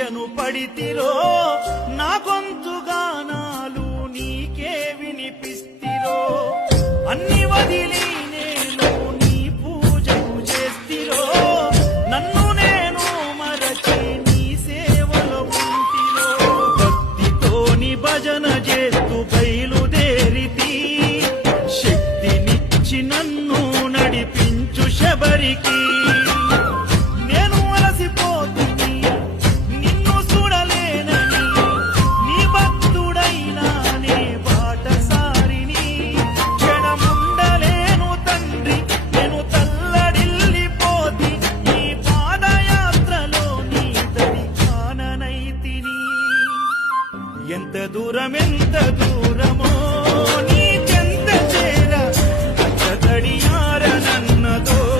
దీక్షను పడితిరో నా గొంతు గానాలు నీకే వినిపిస్తిరో అన్ని వదిలి నేను నీ పూజను చేస్తిరో నన్ను నేను మరచి నీ సేవలో ఉంటిరో భక్తితోని భజన చేస్తూ బయలుదేరితి శక్తినిచ్చి నన్ను నడిపించు శబరికి ఎంత దూరం